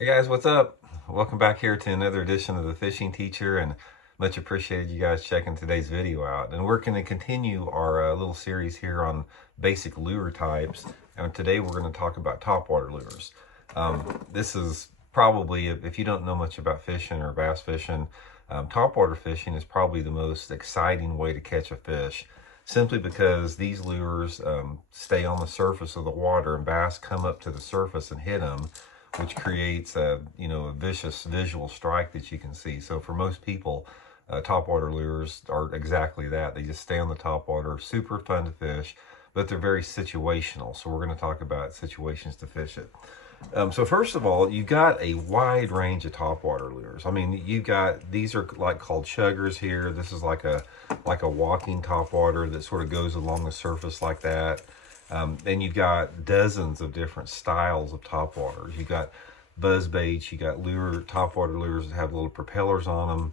Hey guys, what's up? Welcome back here to another edition of the Fishing Teacher, and much appreciated you guys checking today's video out. And we're going to continue our little series here on basic lure types. And today we're going to talk about topwater lures. This is probably, if you don't know much about fishing or bass fishing, topwater fishing is probably the most exciting way to catch a fish, simply because these lures stay on the surface of the water, and bass come up to the surface and hit them, which creates a vicious visual strike that you can see. So for most people, topwater lures are exactly that. They just stay on the topwater, super fun to fish, but they're very situational. So we're going to talk about situations to fish it. So first of all, you've got a wide range of topwater lures. I mean, you've got, these are like called chuggers here. This is like a walking topwater that sort of goes along the surface like that. And you've got dozens of different styles of topwaters. You've got buzz baits, you got topwater lures that have little propellers on them,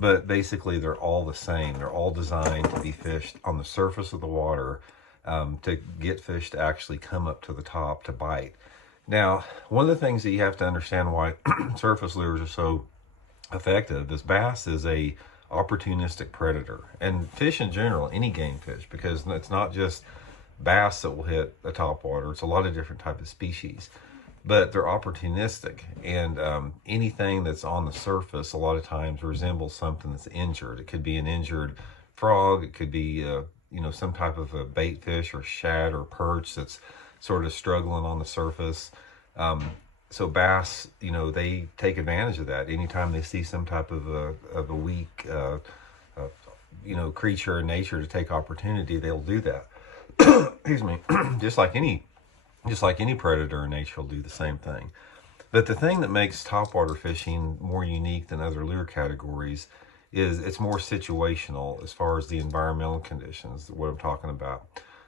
but basically they're all the same. They're all designed to be fished on the surface of the water, to get fish to actually come up to the top to bite. Now, one of the things that you have to understand why surface lures are so effective is bass is a opportunistic predator, and fish in general, any game fish, because it's not just bass that will hit the topwater. It's a lot of different type of species, but they're opportunistic, and anything that's on the surface a lot of times resembles something that's injured. It could be an injured frog. It could be some type of a bait fish or shad or perch that's sort of struggling on the surface. So bass, they take advantage of that. Anytime they see some type of a weak creature in nature to take opportunity, they'll do that. Excuse me. just like any predator in nature will do the same thing. But the thing that makes topwater fishing more unique than other lure categories is it's more situational as far as the environmental conditions, what I'm talking about.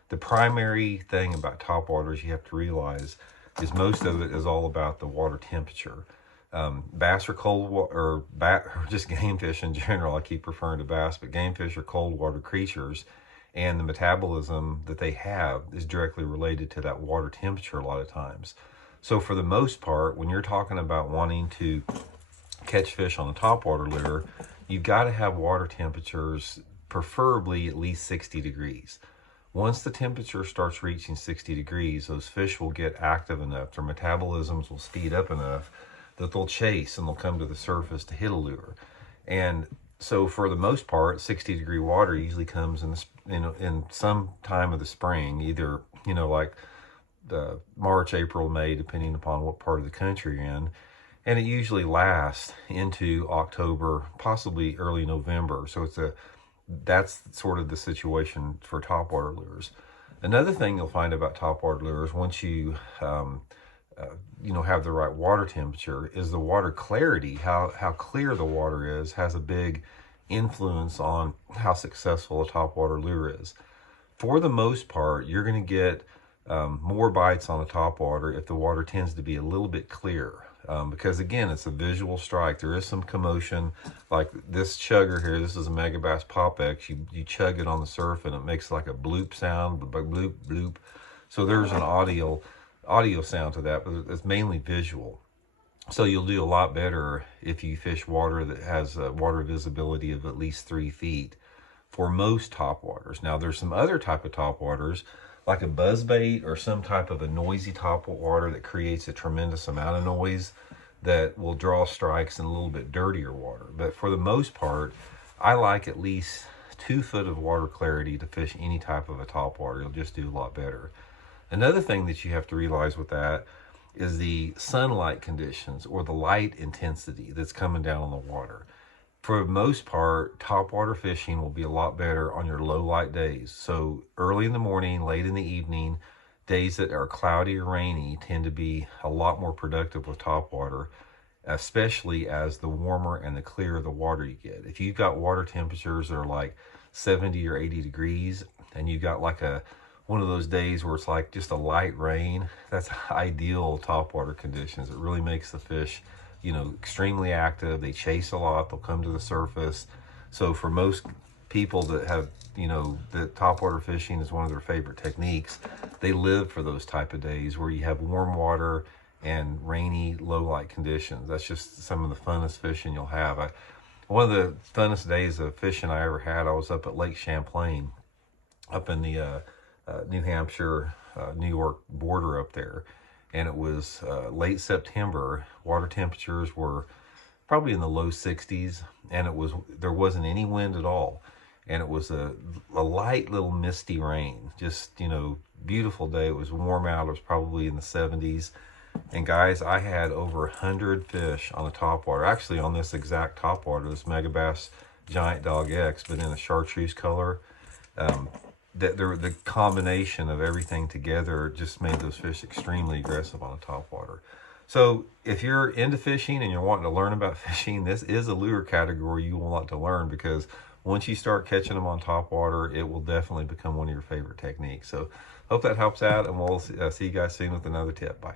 The primary thing about topwaters you have to realize is most of it is all about the water temperature. Bass are cold water, or just game fish in general. I keep referring to bass, but game fish are cold water creatures, and the metabolism that they have is directly related to that water temperature a lot of times. So for the most part, when you're talking about wanting to catch fish on a topwater lure, you've got to have water temperatures preferably at least 60 degrees. Once the temperature starts reaching 60 degrees, those fish will get active enough, their metabolisms will speed up enough that they'll chase and they'll come to the surface to hit a lure. And so for the most part, 60-degree water usually comes in some time of the spring, either like the March, April, May, depending upon what part of the country you're in, and it usually lasts into October, possibly early November. So that's sort of the situation for topwater lures. Another thing you'll find about topwater lures, once you have the right water temperature, is the water clarity. How clear the water is has a big influence on how successful a topwater lure is. For the most part, you're going to get more bites on the topwater if the water tends to be a little bit clear. Because again, it's a visual strike. There is some commotion, like this chugger here. This is a Megabass Pop X. You chug it on the surf and it makes like a bloop sound, bloop bloop. So there's an audio sound to that, but it's mainly visual. So you'll do a lot better if you fish water that has a water visibility of at least 3 feet for most topwaters. Now there's some other type of topwaters, like a buzzbait or some type of a noisy topwater that creates a tremendous amount of noise, that will draw strikes in a little bit dirtier water. But for the most part, I like at least 2 foot of water clarity to fish any type of a topwater. You'll just do a lot better. Another thing that you have to realize with that is the sunlight conditions or the light intensity that's coming down on the water. For the most part, topwater fishing will be a lot better on your low light days. So early in the morning, late in the evening, days that are cloudy or rainy tend to be a lot more productive with topwater, especially as the warmer and the clearer the water you get. If you've got water temperatures that are like 70 or 80 degrees, and you've got like one of those days where it's like just a light rain, that's ideal topwater conditions. It really makes the fish extremely active. They chase a lot. They'll come to the surface. So for most people that have, that topwater fishing is one of their favorite techniques, they live for those type of days where you have warm water and rainy, low light conditions. That's just some of the funnest fishing you'll have. One of the funnest days of fishing I ever had, I was up at Lake Champlain, up in the New Hampshire, New York border up there. And it was late September. Water temperatures were probably in the low 60s, and there wasn't any wind at all. And it was a light little misty rain. Just, beautiful day. It was warm out. It was probably in the 70s. And guys, I had over 100 fish on the topwater. Actually, on this exact topwater, this Megabass Giant Dog X, but in a chartreuse color. The combination of everything together just made those fish extremely aggressive on the topwater. So if you're into fishing and you're wanting to learn about fishing, this is a lure category you will want to learn, because once you start catching them on topwater, it will definitely become one of your favorite techniques. So hope that helps out, and we'll see you guys soon with another tip. Bye.